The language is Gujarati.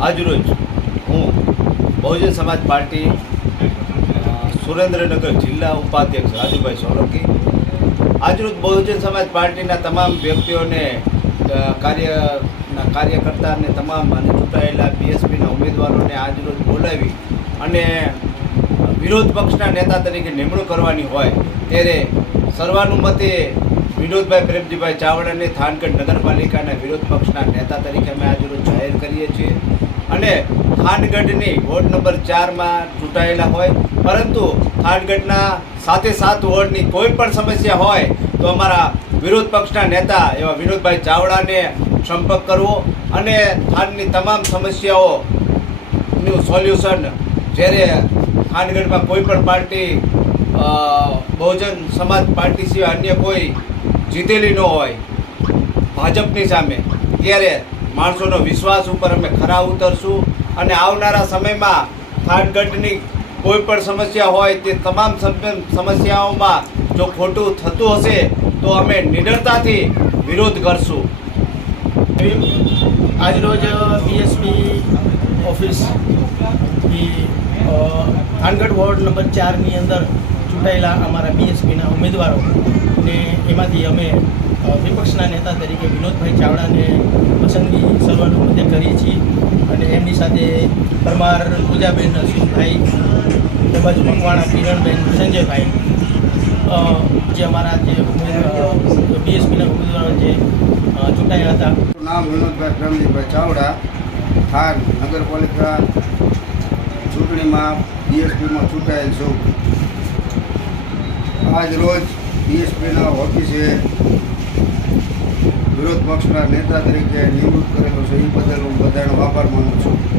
આજરોજ હું બહુજન સમાજ પાર્ટી સુરેન્દ્રનગર જિલ્લા ઉપાધ્યક્ષ રાજુભાઈ સોલંકી આજરોજ બહુજન સમાજ પાર્ટીના તમામ વ્યક્તિઓને કાર્યના કાર્યકર્તા અને તમામ અને ચૂંટાયેલા બીએસપીના ઉમેદવારોને આજરોજ બોલાવી અને વિરોધ પક્ષના નેતા તરીકે નિમણૂક કરવાની હોય ત્યારે સર્વાનુમતે વિનોદભાઈ પ્રેમજીભાઈ ચાવડાને થાનગઢ નગરપાલિકાના વિરોધ પક્ષના નેતા તરીકે અમે આજરોજ જાહેર કરીએ છીએ. અને ખાંડગઢની વોર્ડ નંબર ચારમાં ચૂંટાયેલા હોય, પરંતુ ખાંડગઢના સાથે સાત વોર્ડની કોઈ પણ સમસ્યા હોય, તો અમારા વિરોધ પક્ષના નેતા એવા વિનોદભાઈ ચાવડાને સંપર્ક કરવો અને ખાંડની તમામ સમસ્યાઓનું સોલ્યુશન જ્યારે ખાંડગઢમાં કોઈ પણ પાર્ટી બહુજન સમાજ પાર્ટી સિવાય અન્ય કોઈ જીતેલી ન હોય, ભાજપની સામે, ત્યારે માણસોનો વિશ્વાસ ઉપર અમે ખરા ઉતરશું અને આવનારા સમયમાં થાનગઢની કોઈ પણ સમસ્યા હોય તે તમામ સમ- સમસ્યાઓમાં જો ખોટું થતું હશે તો અમે નિડરતાથી વિરોધ કરશું. આજરોજ BSP office Thangadh ward number ચારની અંદર ચૂંટાયેલા અમારા બીએસપીના ઉમેદવારો ને એમાંથી અમે વિપક્ષના નેતા તરીકે વિનોદભાઈ ચાવડાને પસંદગી સર્વાનુમતે કરીએ છીએ અને એમની સાથે પરમાર પૂજાબેન અશ્વિનભાઈ, તેમજ મકવાણા કિરણબેન સંજયભાઈ જે અમારા જે બીએસપીના ઉમેદવારો જે ચૂંટાયા હતા. નામ વિનોદભાઈ પ્રેમજીભાઈ ચાવડા, થાર નગરપાલિકા ચૂંટણીમાં બીએસપીમાં ચૂંટાયેલ છું. આજ રોજ બીએસપીના ઓફિસે વિરોધ પક્ષના નેતા તરીકે નિવૃત્ત કરેલો છે. એ બદલ હું બધાનો આભાર માનું છું.